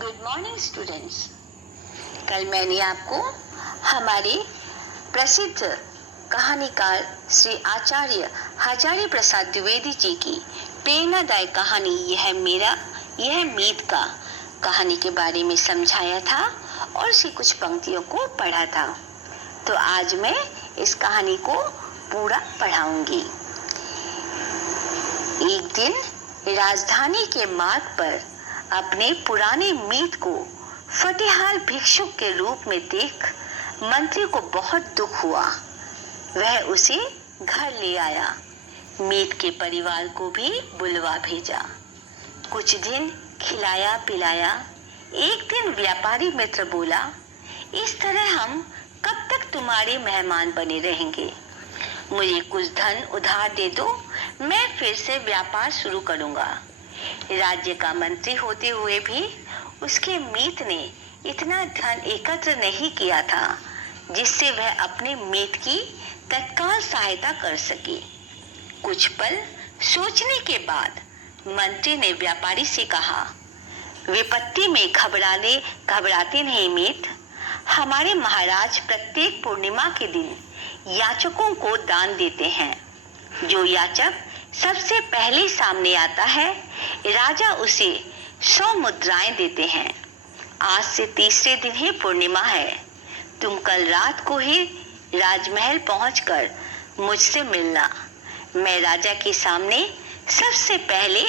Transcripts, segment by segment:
Good morning students. कल मैंने आपको हमारे प्रसिद्ध कहानीकार श्री आचार्य हजारी प्रसाद द्विवेदी जी की प्रेरणादायक कहानी यह मीत का कहानी के बारे में समझाया था और उसकी कुछ पंक्तियों को पढ़ा था। तो आज मैं इस कहानी को पूरा पढ़ाऊंगी। एक दिन राजधानी के मार्ग पर अपने पुराने मीत को फटेहाल भिक्षुक के रूप में देख मंत्री को बहुत दुख हुआ। वह उसे घर ले आया, मीत के परिवार को भी बुलवा भेजा, कुछ दिन खिलाया पिलाया। एक दिन व्यापारी मित्र बोला, इस तरह हम कब तक तुम्हारे मेहमान बने रहेंगे? मुझे कुछ धन उधार दे दो, मैं फिर से व्यापार शुरू करूंगा। राज्य का मंत्री होते हुए भी उसके मीत ने इतना धन एकत्र नहीं किया था जिससे वह अपने मीत की तत्काल सहायता कर सके। कुछ पल सोचने के बाद मंत्री ने व्यापारी से कहा, विपत्ति में घबराते नहीं मीत। हमारे महाराज प्रत्येक पूर्णिमा के दिन याचकों को दान देते हैं। जो याचक सबसे पहले सामने आता है, राजा उसे 100 मुद्राएं देते हैं। आज से तीसरे दिन ही पूर्णिमा है। तुम कल रात को ही राजमहल पहुंचकर मुझसे मिलना। मैं राजा के सामने सबसे पहले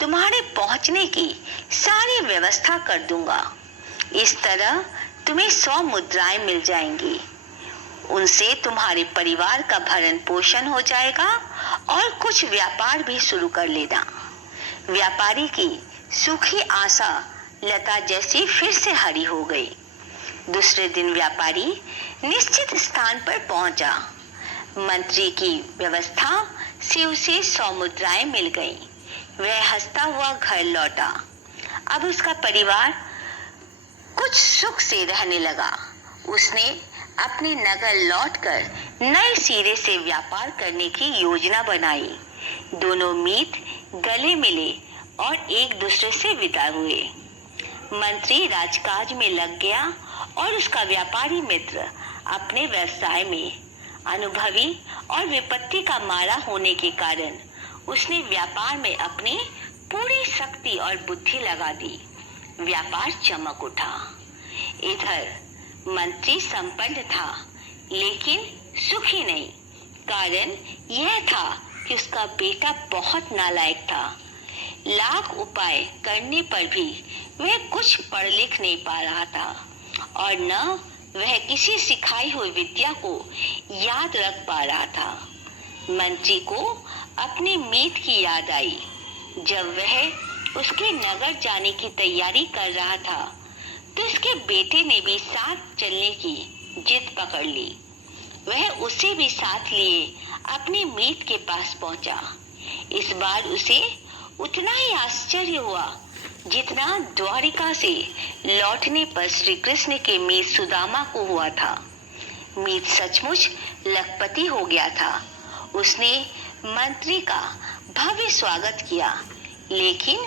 तुम्हारे पहुंचने की सारी व्यवस्था कर दूंगा। इस तरह तुम्हें 100 मुद्राएं मिल जाएंगी। उनसे तुम्हारे परिवार का भरण पोषण हो जाएगा और कुछ व्यापार भी शुरू कर लेना। व्यापारी की सूखी आशा लता जैसी फिर से हरी हो गई। दूसरे दिन व्यापारी निश्चित स्थान पर पहुंचा। मंत्री की व्यवस्था से उसे 100 मुद्राएं मिल गईं। वह हंसता हुआ घर लौटा। अब उसका परिवार कुछ सुख से रहने लगा। उसने अपने नगर लौटकर नए सिरे से व्यापार करने की योजना बनाई। दोनों मीत गले मिले और एक दूसरे से विदा हुए। मंत्री राजकाज में लग गया और उसका व्यापारी मित्र अपने व्यवसाय में। अनुभवी और विपत्ति का मारा होने के कारण उसने व्यापार में अपनी पूरी शक्ति और बुद्धि लगा दी। व्यापार चमक उठा। इधर मंत्री संपन्न था लेकिन सुखी नहीं। कारण यह था कि उसका बेटा बहुत नालायक था। लाख उपाय करने पर भी वह कुछ पढ़ लिख नहीं पा रहा था और न वह किसी सिखाई हुई विद्या को याद रख पा रहा था। मंत्री को अपने मीत की याद आई। जब वह उसके नगर जाने की तैयारी कर रहा था तो उसके बेटे ने भी साथ चलने की जिद पकड़ ली। वह उसे भी साथ लिए अपने मीत के पास पहुंचा। इस बार उसे उतना ही आश्चर्य हुआ जितना द्वारिका से लौटने पर श्री कृष्ण के मीत सुदामा को हुआ था। मीत सचमुच लखपति हो गया था। उसने मंत्री का भव्य स्वागत किया, लेकिन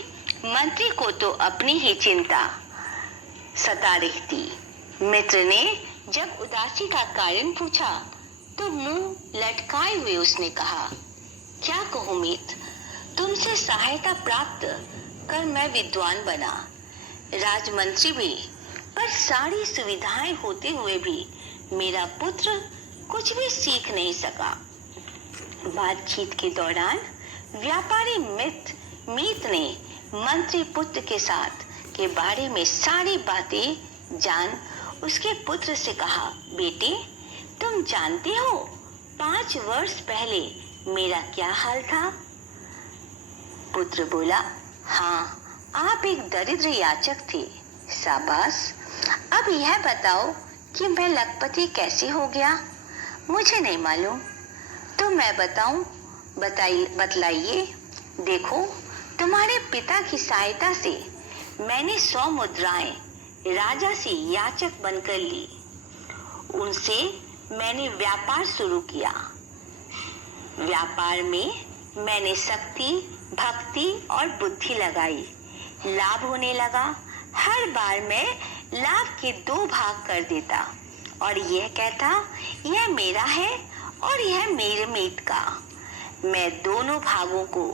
मंत्री को तो अपनी ही चिंता सता रही थी। मित्र ने जब उदासी का कारण पूछा तो मुंह लटकाए हुए उसने कहा, क्या कहूं मीत, तुमसे सहायता प्राप्त कर मैं विद्वान बना, राजमंत्री भी, पर सारी सुविधाएं होते हुए भी मेरा पुत्र कुछ भी सीख नहीं सका। बातचीत के दौरान व्यापारी मीत ने मंत्री पुत्र के साथ के बारे में सारी बातें जान उसके पुत्र से कहा, बेटे तुम जानते हो 5 वर्ष पहले मेरा क्या हाल था? पुत्र बोला, हाँ, आप एक दरिद्र याचक थे। शाबाश। अब यह बताओ कि मैं लखपति कैसे हो गया? मुझे नहीं मालूम। तो मैं बताऊं? बतलाइए। देखो, तुम्हारे पिता की सहायता से मैंने 100 मुद्राएं राजा से याचक बनकर ली। उनसे मैंने व्यापार शुरू किया। व्यापार में मैंने शक्ति, भक्ति और बुद्धि लगाई। लाभ होने लगा। हर बार मैं लाभ के 2 भाग कर देता और यह कहता यह मेरा है और यह मेरे मीत का। मैं दोनों भागों को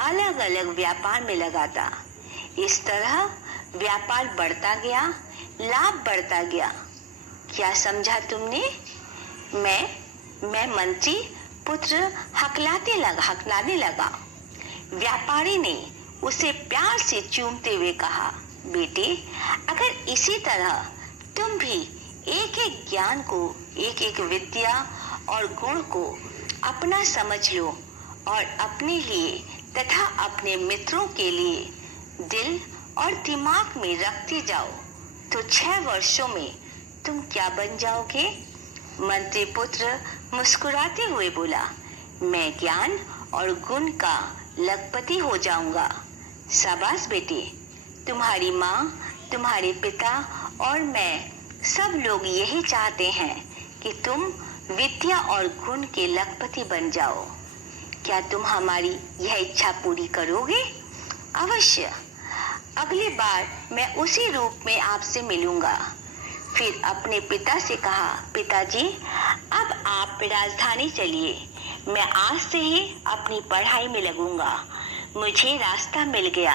अलग अलग व्यापार में लगाता। इस तरह व्यापार बढ़ता गया, लाभ बढ़ता गया। क्या समझा तुमने? मैं मंत्री पुत्र हकलाने लगा। व्यापारी ने उसे प्यार से चूमते हुए कहा, बेटे, अगर इसी तरह तुम भी एक एक ज्ञान को, एक एक विद्या और गुण को अपना समझ लो और अपने लिए तथा अपने मित्रों के लिए दिल और दिमाग में रखते जाओ तो 6 वर्षों में तुम क्या बन जाओगे? मंत्री पुत्र मुस्कुराते हुए बोला, मैं ज्ञान और गुण का लखपति हो जाऊंगा। शाबाश बेटे, तुम्हारी माँ, तुम्हारे पिता और मैं सब लोग यही चाहते हैं कि तुम विद्या और गुण के लखपति बन जाओ। क्या तुम हमारी यह इच्छा पूरी करोगे? अवश्य। अगली बार मैं उसी रूप में आपसे मिलूंगा। फिर अपने पिता से कहा, पिताजी, अब आप राजधानी चलिए। मैं आज से ही अपनी पढ़ाई में लगूंगा। मुझे रास्ता मिल गया।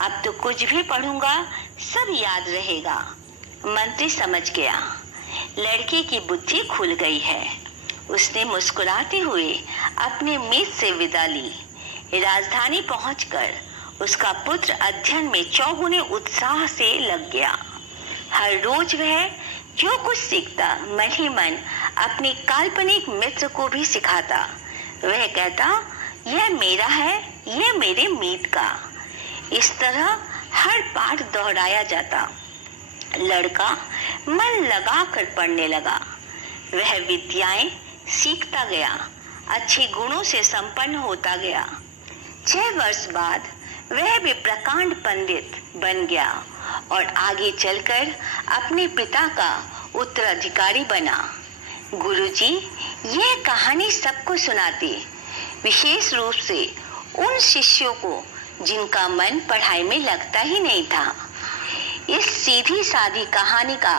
अब तो कुछ भी पढ़ूंगा सब याद रहेगा। मंत्री समझ गया, लड़के की बुद्धि खुल गई है। उसने मुस्कुराते हुए अपने मीत से विदा ली। राजधानी पहुंचकर उसका पुत्र अध्ययन में चौगुने उत्साह से लग गया। हर रोज वह जो कुछ सीखता मन ही मन अपने काल्पनिक मित्र को भी सिखाता। वह कहता, यह मेरा है, यह मेरे मीत का। इस तरह हर पाठ दोहराया जाता। लड़का मन लगाकर पढ़ने लगा। वह विद्याएं सीखता गया, अच्छे गुणों से संपन्न होता गया। 6 वर्ष बाद वह भी प्रकांड पंडित बन गया और आगे चलकर अपने पिता का उत्तराधिकारी बना। गुरुजी यह कहानी सबको सुनाते, विशेष रूप से उन शिष्यों को जिनका मन पढ़ाई में लगता ही नहीं था। इस सीधी सादी कहानी का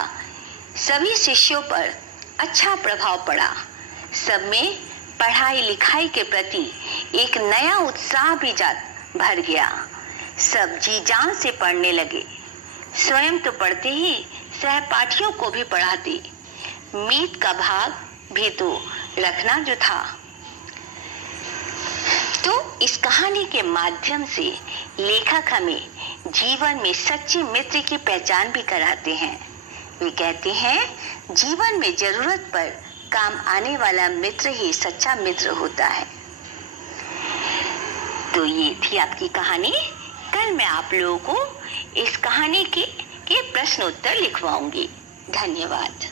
सभी शिष्यों पर अच्छा प्रभाव पड़ा। सब में पढ़ाई लिखाई के प्रति एक नया उत्साह भी भर गया। सब जी जान से पढ़ने लगे। स्वयं तो पढ़ते ही सहपाठियों को भी पढ़ाते। मीत का भाग भी तो रखना जो था। तो इस कहानी के माध्यम से लेखक हमें जीवन में सच्चे मित्र की पहचान भी कराते हैं। वे कहते हैं, जीवन में जरूरत पर काम आने वाला मित्र ही सच्चा मित्र होता है। तो ये थी आपकी कहानी। कल मैं आप लोगों को इस कहानी के प्रश्न उत्तर लिखवाऊंगी। धन्यवाद।